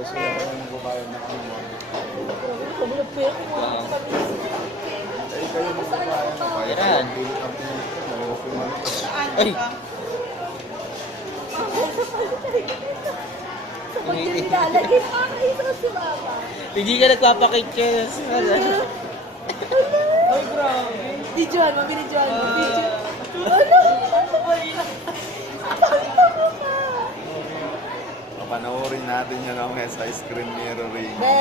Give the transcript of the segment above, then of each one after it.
Kasi ako yung magbabayad na ano mo. Kabulap po yan. Eh, kayo magbabayad na. Kaya Yan. pilit ang pinag-film. Ay! Sa pag yung nilalagay pa kayo si Mama. Hindi ka nagpapakitches. Ay, grabe. Videohan mo, binidyohan mo. Ano? Panoorin natin yan mamaya sa screen mirroring. Be!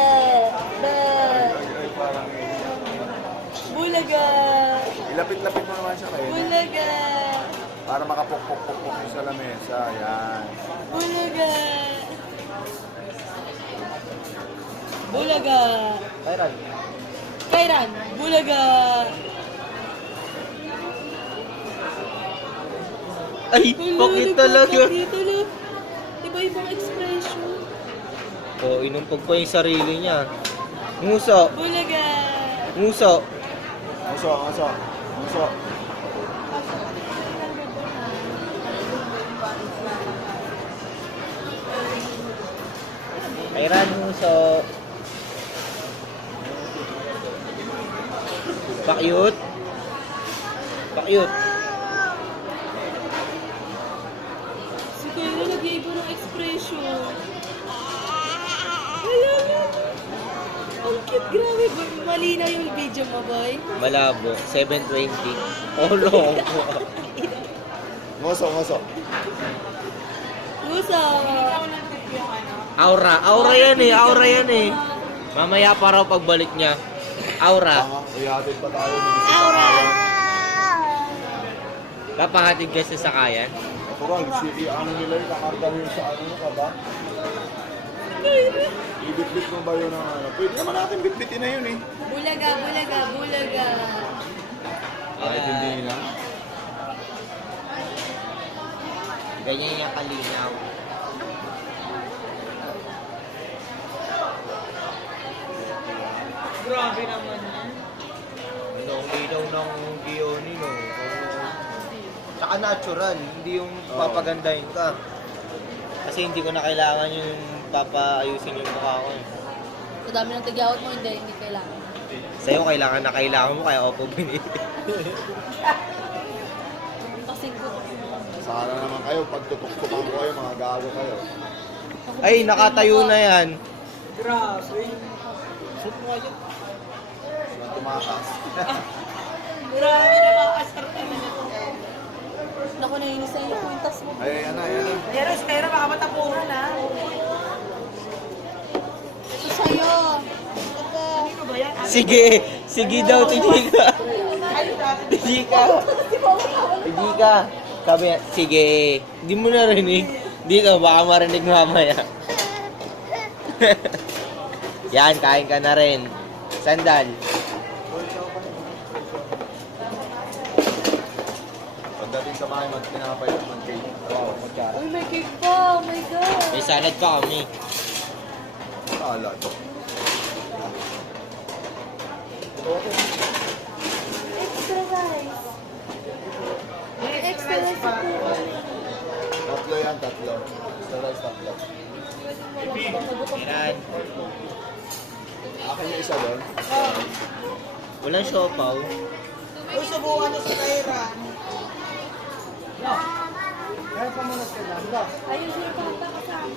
Ay, parang Bulaga! ilapit-lapit mo naman siya kayo. Bulaga! Para makapukpuk-pukpuk yung sa lamesa. Yan. Bulaga! Bulaga! Kairan. Kairan! Bulaga! Ay! Bakit talaga? Iba-ibang expression. Oo, inumpog pa yung sarili niya. Nguso! Bulaga! Nguso! Muso, muso. Muso. Kairan, nguso. Pakyut. Pakyut. Si Kuya nag-iiba ng expression. Wala. Ang cute, grabe. Malinaw yung video mo, boy. Malabo. 720. Oh, long. Muso, muso. Uso! Aura. Aura yan eh. Aura yan eh. Mamaya pa raw pagbalik niya. Aura. Tama, ihatid pa tayo. Aura! Papahatid ka sa sakayan. Natural, ano nila yung kakargahin sa ano ka ba? Ibit-bit mo ba yun ang ano? Pwede naman natin bit-bitin na yun eh. Bulaga, bulaga, bulaga. Kahit hindi na. Ganyan yung kalinaw. Grabe naman yan. Ano, ang linaw ng Gioni, no? Tsaka natural, hindi yung papagandahin ka. Kasi hindi ko na kailangan yung papaayusin yung mukha ko. Sa dami ng tigyawat mo, hindi kailangan. Sa'yo kailangan na kailangan mo, kaya ako binili. Kasing ko. Sana naman kayo, pag tutok-tukan ko kayo, mga gago kayo. Ay, nakatayo na yan. Grabe. Shoot mo kayo. Sila tumakas. Grabe, nakakasar ka na ito. Naku, nainis na yung kwintas mo. Ay, yan na, yan na. Pero, espera, baka matapunan, ha? Ito sa'yo. Ano ba yan? Sige, sige daw, hindi ka. Hindi ka. Hindi ka. Sabi niya, sige. Hindi mo narinig. Dito, baka marinig mamaya. Yan, kain ka na rin. Sandal. Pagdating sa bahay, magpinapay at mag-cake. Wow, magkara. Uy, may cake pa. Oh my God. May salad pa kami. Salad. Extra rice. May extra rice pa. Tatlo yan, tatlo. Extra rice, tatlo. Yan. Akin yung isa doon. Walang siopaw. Uy, subukan na si Kyra. Ayun, sila pa kasama.